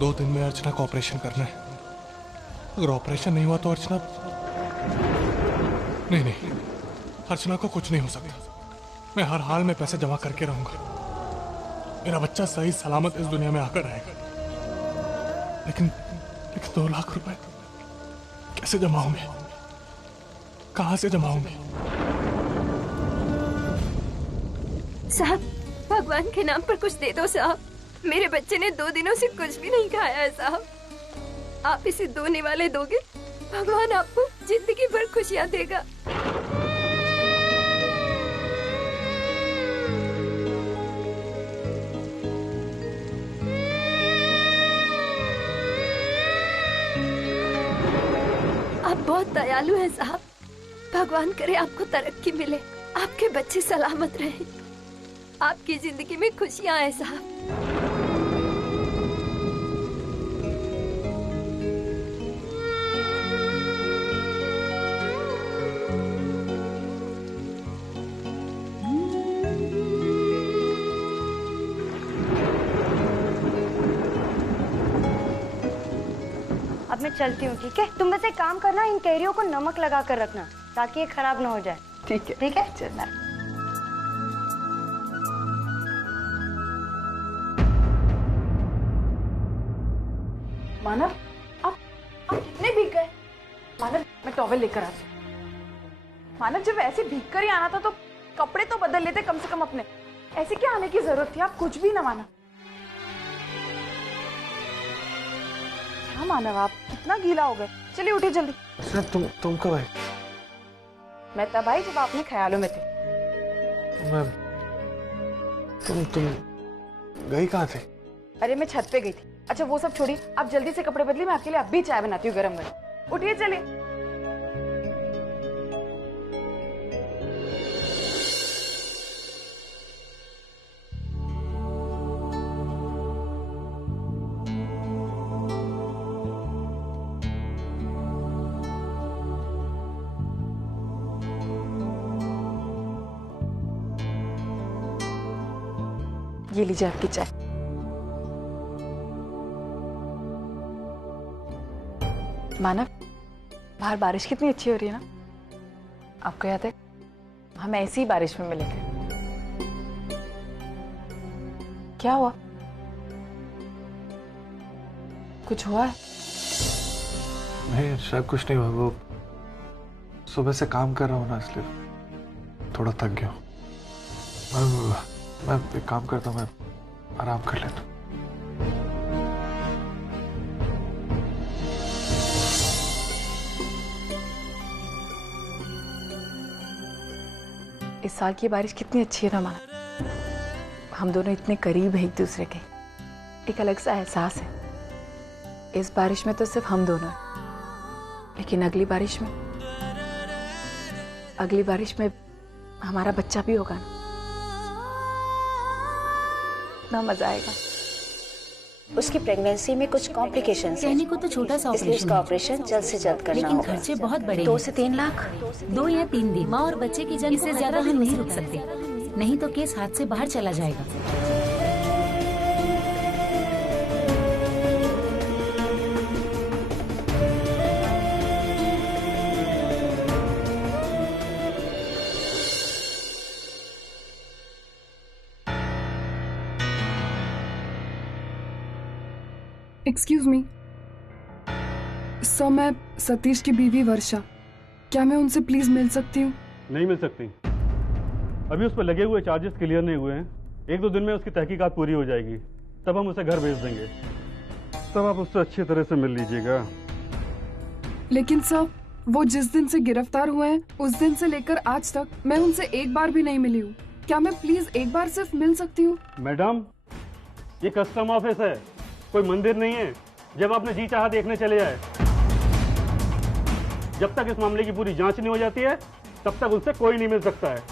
2 दिन में अर्चना का ऑपरेशन करना है। अगर ऑपरेशन नहीं हुआ तो अर्चना नहीं, अर्चना को कुछ नहीं हो सकता। मैं हर हाल में पैसे जमा करके रहूंगा। मेरा बच्चा सही सलामत इस दुनिया में आकर रहेगा। लेकिन 2 लाख रुपए कैसे जमा होंगे? कहां से जमा होंगे? साहब, भगवान के नाम पर कुछ दे दो साहब। मेरे बच्चे ने 2 दिनों से कुछ भी नहीं खाया है साहब। आप इसे 2 निवाले दोगे, भगवान आपको जिंदगी भर खुशियां देगा। आप बहुत दयालु हैं साहब। भगवान करे आपको तरक्की मिले, आपके बच्चे सलामत रहें, आपकी जिंदगी में खुशियां आए साहब। अब मैं चलती हूँ, ठीक है? तुम बस एक काम करना, इन कैरियों को नमक लगा कर रखना ताकि ये खराब ना हो जाए। ठीक है, ठीक है, चलना। मानव, आप कितने भीग गए? मानव, मैं टॉवेल लेकर आती हूँ। मानव, जब ऐसे भीग कर ही आना था तो कपड़े तो बदल लेते कम से कम अपने। ऐसे क्या आने की जरूरत थी? आप कुछ भी ना मानव। क्या मानव, आप कितना गीला हो गए। चलिए उठिए जल्दी। सर तुम कब आए? मैं तब आई जब आपने ख्यालों में थे। तुम गई कहाँ थे? अरे मैं छत पे गई थी। अच्छा वो सब छोड़िए, आप जल्दी से कपड़े बदलिए, मैं आपके लिए अभी चाय बनाती हूँ गरम गरम। उठिए चलिए। ये लीजिए आपकी चाय। मानव, बाहर बारिश कितनी अच्छी हो रही है ना। आपको याद है हम ऐसी ही बारिश में मिले थे। क्या हुआ? कुछ हुआ है? नहीं, शायद कुछ नहीं हुआ। वो सुबह से काम कर रहा हूँ ना, इसलिए थोड़ा थक गया हूँ। मैं एक काम करता हूँ, मैं आराम कर लेता हूँ। इस साल की बारिश कितनी अच्छी है ना माना। हम दोनों इतने करीब हैं एक दूसरे के। एक अलग सा एहसास है। इस बारिश में तो सिर्फ हम दोनों हैं, लेकिन अगली बारिश में हमारा बच्चा भी होगा ना। कितना मजा आएगा। उसकी प्रेगनेंसी में कुछ कॉम्प्लिकेशंस हैं। कहने को तो छोटा सा इसलिए ऑपरेशन इसका है, ऑपरेशन जल्द से जल्द करना लेकिन होगा। खर्चे बहुत बड़े 2 से 3 लाख। 2 या 3 दिन। माँ और बच्चे की जान इससे ज्यादा हम नहीं रुक सकते, नहीं तो केस हाथ से बाहर चला जाएगा। एक्सक्यूज मी सर, मैं सतीश की बीवी वर्षा, क्या मैं उनसे प्लीज मिल सकती हूँ? नहीं मिल सकती। अभी उस पर लगे हुए चार्जेस क्लियर नहीं हुए हैं। 1-2 दिन में उसकी तहकीकात पूरी हो जाएगी, तब हम उसे घर भेज देंगे। तब आप उससे अच्छी तरह से मिल लीजिएगा। लेकिन सर, वो जिस दिन से गिरफ्तार हुए हैं उस दिन से लेकर आज तक मैं उनसे एक बार भी नहीं मिली हूँ। क्या मैं प्लीज एक बार सिर्फ मिल सकती हूँ? मैडम, ये कस्टम ऑफिस है, कोई मंदिर नहीं है जब आपने जी चाहा देखने चले आए। जब तक इस मामले की पूरी जांच नहीं हो जाती है तब तक उनसे कोई नहीं मिल सकता है।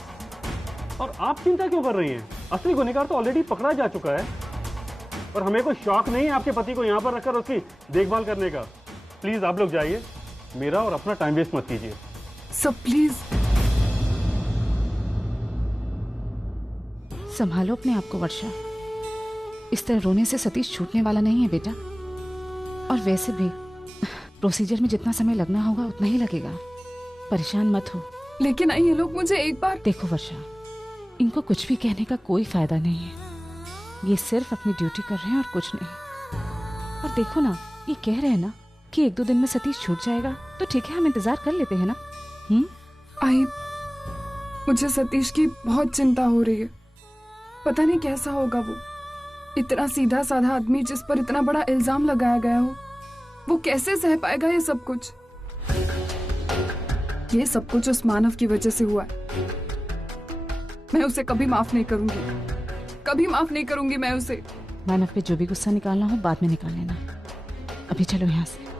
और आप चिंता क्यों कर रही हैं? असली गुनहगार तो ऑलरेडी पकड़ा जा चुका है। और हमें कोई शौक नहीं है आपके पति को यहाँ पर रखकर उसकी देखभाल करने का। प्लीज आप लोग जाइए, मेरा और अपना टाइम वेस्ट मत कीजिए। Sir please. संभालो अपने आप को वर्षा, इस तरह रोने से सतीश छूटने वाला नहीं है बेटा। और वैसे भी प्रोसीजर में जितना समय लगना होगा उतना ही लगेगा, परेशान मत हो। लेकिन ये लोग मुझे एक बार। देखो वर्षा, इनको कुछ भी कहने का कोई फायदा नहीं है। ये सिर्फ अपनी ड्यूटी कर रहे हैं और कुछ नहीं। और देखो ना, ये कह रहे हैं ना कि 1-2 दिन में सतीश छूट जाएगा, तो ठीक है, हम इंतजार कर लेते हैं ना। आई, मुझे सतीश की बहुत चिंता हो रही है। पता नहीं कैसा होगा वो। इतना सीधा साधा आदमी जिस पर इतना बड़ा इल्जाम लगाया गया हो, वो कैसे सह पाएगा ये सब कुछ? ये सब कुछ उस मानव की वजह से हुआ है। मैं उसे कभी माफ नहीं करूंगी, कभी माफ नहीं करूंगी मैं उसे। मानव पे जो भी गुस्सा निकालना हो बाद में निकाल लेना। अभी चलो यहाँ से।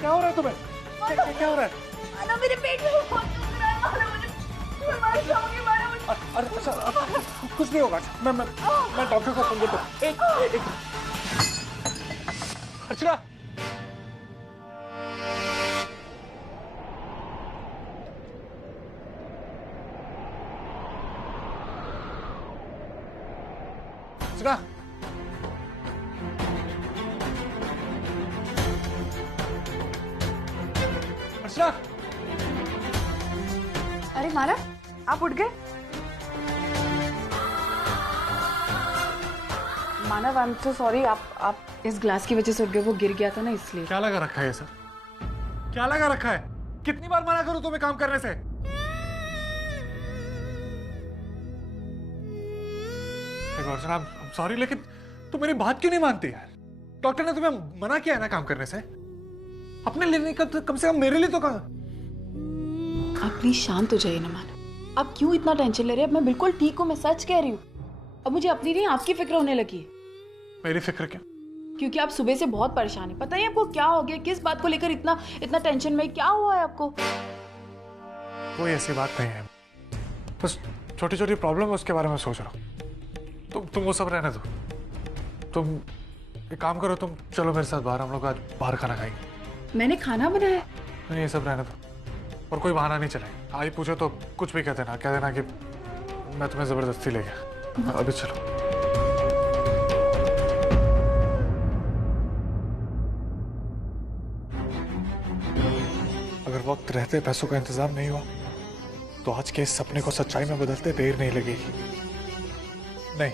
क्या हो रहा है तुम्हें? क्या हो रहा है? मानव, मेरे पेट में बहुत दुख रहा है मानव, मैं मर जाऊंगी मानव। अरे अच्छा, कुछ नहीं होगा। मैं डॉक्टर को फोन करता हूँ। एक अर्चना, अर्चना, अर्चना। अरे मानव, आप उठ गए? मानव, आई एम सो सॉरी, आप इस ग्लास की वजह से उठ गए, वो गिर गया था ना इसलिए। क्या लगा रखा है ये सब? क्या लगा रखा है? कितनी बार मना करूं तुम्हें काम करने से? अर्चना, आई एम सॉरी, लेकिन तुम मेरी बात क्यों नहीं मानती यार? डॉक्टर ने तुम्हें मना किया है ना काम करने से। अपने लिए नहीं, कम से कम मेरे लिए तो कहा। आप प्लीज शांत हो जाइए ना मानव। आप क्यों इतना टेंशन ले रहे हैं? अब मैं बिल्कुल ठीक हूँ, मैं सच कह रही हूँ। अब मुझे अपनी नहीं आपकी फिक्र होने लगी है। मेरी फिक्र क्यों? क्योंकि आप सुबह से बहुत परेशान हैं। पता है आपको क्या हो गया? किस बात को लेकर इतना टेंशन में? क्या हुआ है आपको? कोई ऐसी बात नहीं है, बस छोटी छोटी प्रॉब्लम है, उसके बारे में सोच रहा हूँ। तुम वो सब रहने दो। तुम एक काम करो, तुम चलो मेरे साथ बाहर, हम लोग आज बाहर खाना खाएंगे। मैंने खाना बनाया? नहीं, ये सब रहने दो, और कोई बहाना नहीं चलेगा। आई पूछो तो कुछ भी कह देना कि मैं तुम्हें जबरदस्ती ले गया। अभी चलो। अगर वक्त रहते पैसों का इंतजाम नहीं हुआ तो आज के इस सपने को सच्चाई में बदलते देर नहीं लगेगी। नहीं,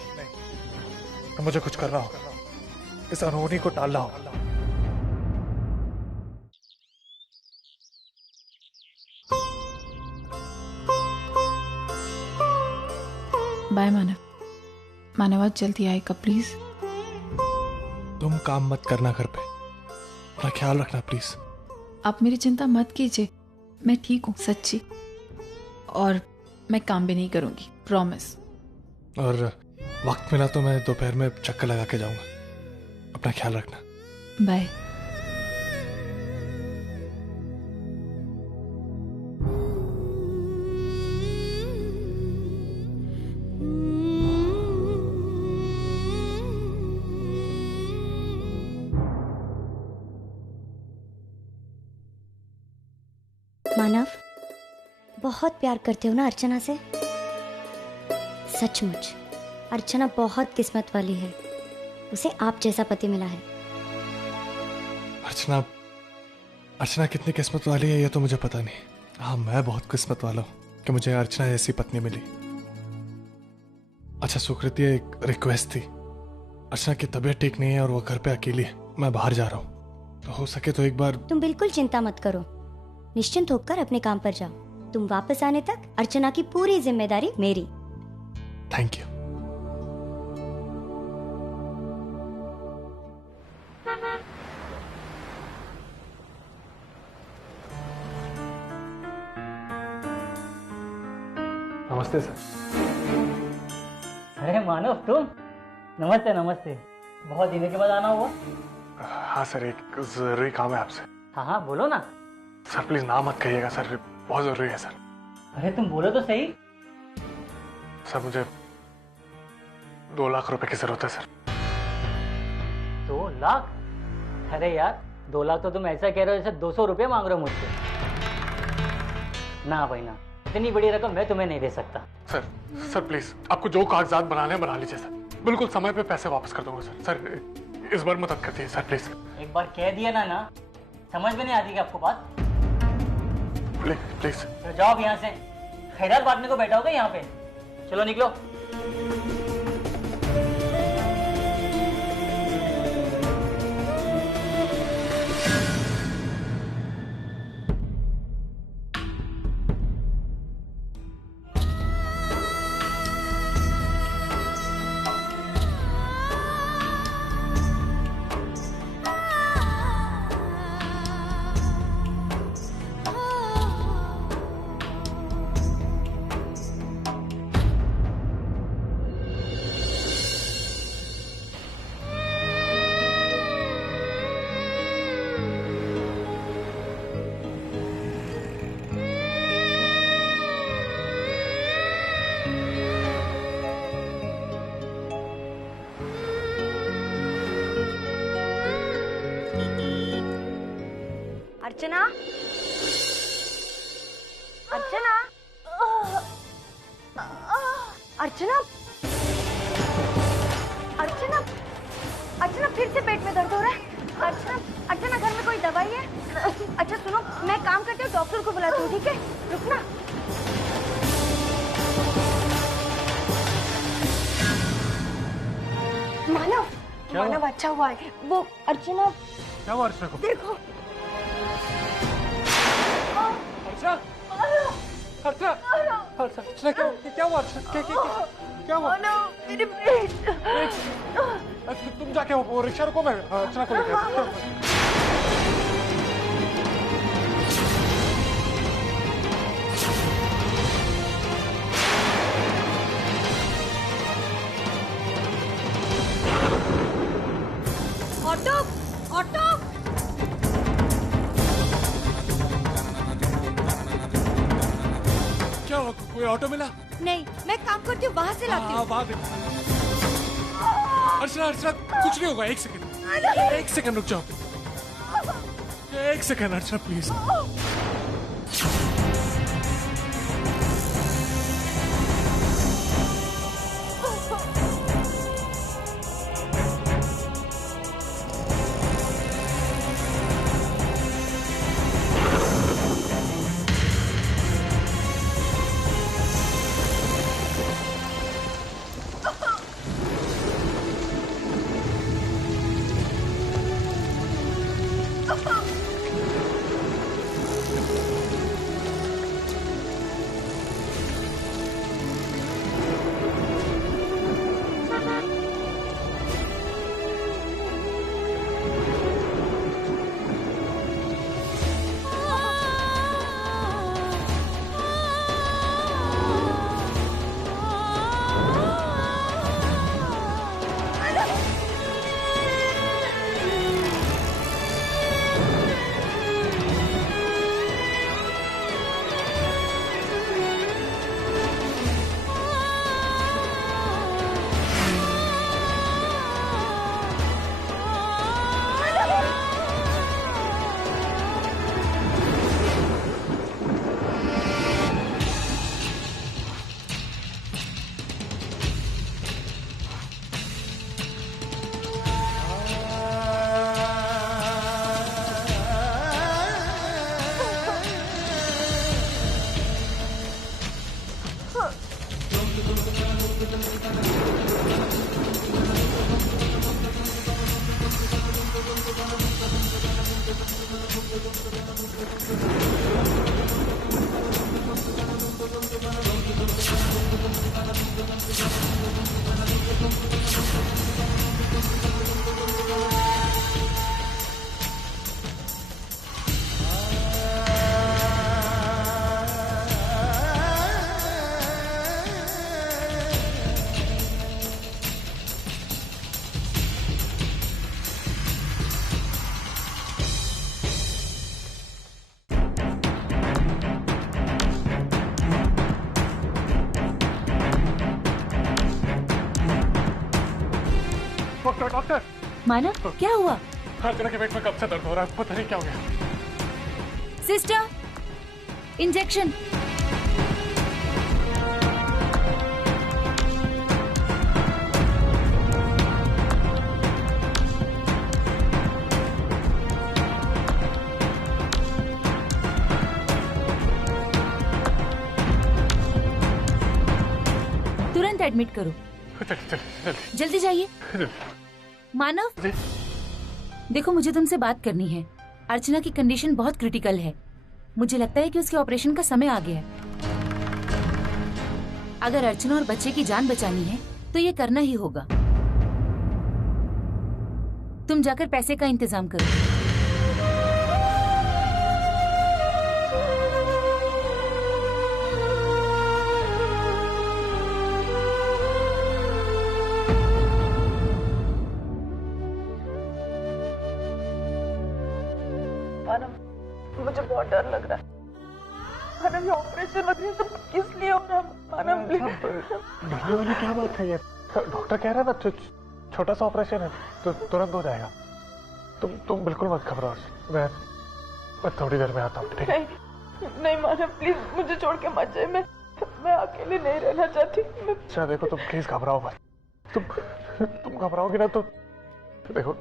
तो मुझे कुछ करना होगा, इस अनहोनी को टालना होगा। बाय मानव। मानव आज जल्दी आएगा प्लीज। तुम काम मत करना घर पे, अपना ख्याल रखना प्लीज। आप मेरी चिंता मत कीजिए, मैं ठीक हूँ सच्ची, और मैं काम भी नहीं करूंगी, प्रॉमिस। और वक्त मिला तो मैं दोपहर में चक्कर लगा के जाऊंगा। अपना ख्याल रखना। बाय। मानव, बहुत प्यार करते हो ना अर्चना से? सचमुच अर्चना बहुत किस्मत वाली है, उसे आप जैसा पति मिला है। अर्चना कितनी किस्मत वाली है ये तो मुझे पता नहीं। हाँ, मैं बहुत किस्मत वाला हूँ कि मुझे अर्चना जैसी पत्नी मिली। अच्छा सुकृति, एक रिक्वेस्ट थी। अर्चना की तबीयत ठीक नहीं है और वो घर पे अकेली है, मैं बाहर जा रहा हूँ, तो हो सके तो एक बार। तुम बिल्कुल चिंता मत करो, निश्चिंत होकर अपने काम पर जाओ। तुम वापस आने तक अर्चना की पूरी जिम्मेदारी मेरी। Thank you. नमस्ते सर। अरे मानव तुम, नमस्ते नमस्ते, बहुत दिनों के बाद आना हुआ। हाँ सर, एक जरूरी काम है आपसे। हाँ हाँ बोलो ना। सर प्लीज ना मत कहिएगा सर, बहुत जरूरी है सर। अरे तुम बोलो तो सही। सर मुझे 2 लाख रुपए की जरूरत है सर। 2 लाख? अरे यार 2 लाख तो तुम ऐसा कह रहे हो जैसे 200 रुपये मांग रहे हो मुझसे। ना भाई ना, इतनी बड़ी रकम मैं तुम्हें नहीं दे सकता। सर प्लीज, आपको जो कागजात बनाने बना लीजिए सर, बिल्कुल समय पे पैसे वापस कर दूंगा सर। सर इस बार मदद कर दीजिए सर प्लीज। एक बार कह दिया ना, समझ में नहीं आती क्या आपको बात? प्लीज तो जाओ यहाँ से, खैरात बांटने को बैठा होगा यहाँ पे। चलो निकलो। अर्चना, अर्चना, अर्चना, अर्चना, अर्चना फिर से पेट में दर्द हो रहा है। अर्चना, अर्चना घर में कोई दवाई है? अच्छा सुनो, मैं काम करती हूँ, डॉक्टर को बुलाती हूँ, ठीक है? रुकना। मानव, मानव अच्छा हुआ है। वो अर्चना, क्या हुआ अर्चना को? देखो अर्चना, अर्चना क्या हुआ? क्या हुआ? मेरे पेट। तुम जाके वो रिक्शा रुको, मैं अर्चना को लेके आता हूँ। Auto, auto. क्या हुआ, कोई ऑटो मिला? नहीं, मैं काम करती हूँ, वहाँ से लाती हूँ। वहाँ देखो। अर्चना, अर्चना कुछ नहीं होगा, 1 सेकंड, 1 सेकंड रुक जाओ। 1 सेकंड अर्चना प्लीज। डॉक्टर। मानव, क्या हुआ? अर्चना के पेट में कब से दर्द हो रहा है, पता नहीं क्या हो गया। Sister, injection. तुरंत एडमिट करो। जल्दी जाइए। मानव, देखो मुझे तुमसे बात करनी है। अर्चना की कंडीशन बहुत क्रिटिकल है। मुझे लगता है कि उसके ऑपरेशन का समय आ गया है। अगर अर्चना और बच्चे की जान बचानी है तो ये करना ही होगा। तुम जाकर पैसे का इंतजाम करो। मुझे बहुत डर लग रहा है। मानव, ये ऑपरेशन वगैरह सब किस लिए हो रहा है? मानव, डरने वाली क्या बात है? ये डॉक्टर कह रहा है ना छोटा सा ऑपरेशन है तो तुरंत हो जाएगा। तुम बिल्कुल मत घबराओ। मैं थोड़ी देर में आता हूँ। ठीक है? नहीं मानव, प्लीज मुझे छोड़ के मत जाए। मैं अकेले नहीं रहना चाहती। अच्छा देखो, तुम प्लीज घबराओ मत। तुम घबराओगी ना तो देखो,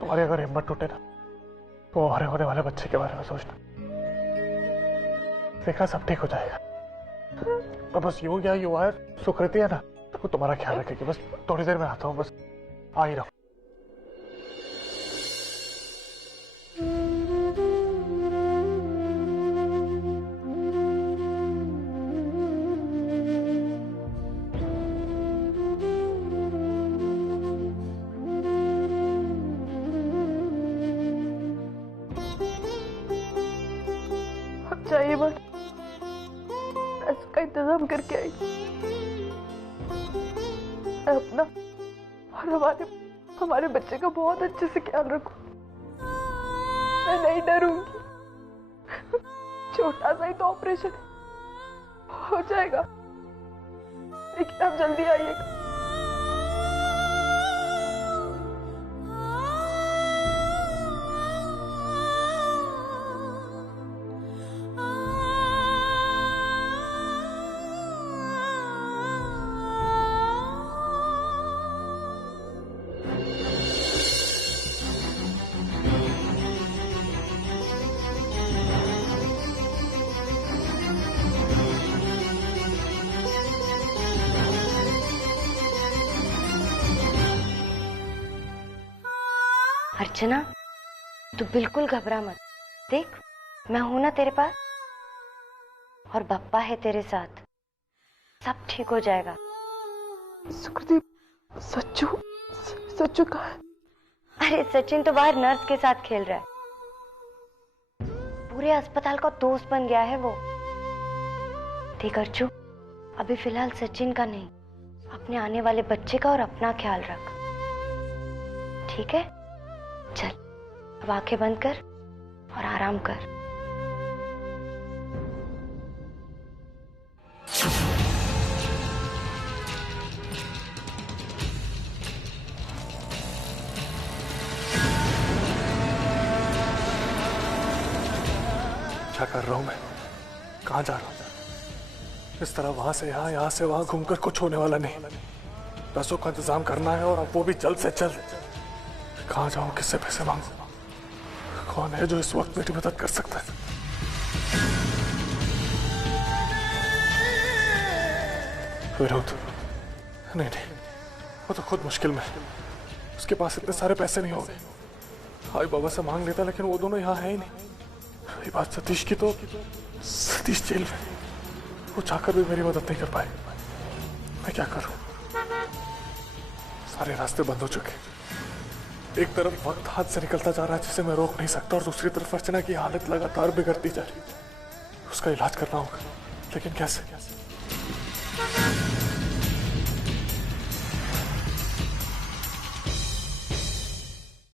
तुम्हारी अगर हिम्मत टूटे ना तो हरे होने वाले बच्चे के बारे में सोचना। देखा, सब ठीक हो जाएगा। और बस यूं क्या युवा है, सुकृति है ना, वो तुम्हारा ख्याल रखेगी। बस थोड़ी देर में आता हूँ, बस आ ही रहो। चाहिए बस इसका इंतजाम करके आई। अपना और हमारे बच्चे का बहुत अच्छे से ख्याल रखो। मैं नहीं डरूंगी। छोटा सा ही तो ऑपरेशन हो जाएगा, लेकिन आप जल्दी आइएगा। अर्चना, तू बिल्कुल घबरा मत। देख, मैं हूं ना तेरे पास, और बप्पा है तेरे साथ। सब ठीक हो जाएगा। सुकृति, सच्चू कहाँ है? अरे सचिन तो बाहर नर्स के साथ खेल रहा है। पूरे अस्पताल का दोस्त बन गया है वो। देख अर्चू, अभी फिलहाल सचिन का नहीं, अपने आने वाले बच्चे का और अपना ख्याल रख। ठीक है? चल, अब आंखें बंद कर और आराम कर। क्या कर रहा हूं मैं? कहां जा रहा हूं? इस तरह वहां से यहाँ से वहां घूमकर कुछ होने वाला नहीं। पैसों का इंतजाम करना है, और अब वो भी जल्द से जल्द। कहां जाऊं, किससे पैसे मांगू? कौन है जो इस वक्त मेरी मदद कर सकता है? विनोद? नहीं, वो तो खुद मुश्किल में है। उसके पास इतने सारे पैसे नहीं होंगे। आई बाबा से मांग लेता, लेकिन वो दोनों यहाँ है ही नहीं। रही बात सतीश की, तो सतीश जेल में, वो चाहकर भी मेरी मदद नहीं कर पाए। मैं क्या करूं? सारे रास्ते बंद हो चुके। एक तरफ वक्त हाथ से निकलता जा रहा है जिसे मैं रोक नहीं सकता, और दूसरी तरफ अर्चना की हालत लगातार बिगड़ती जा रही है। उसका इलाज करना होगा, लेकिन कैसे?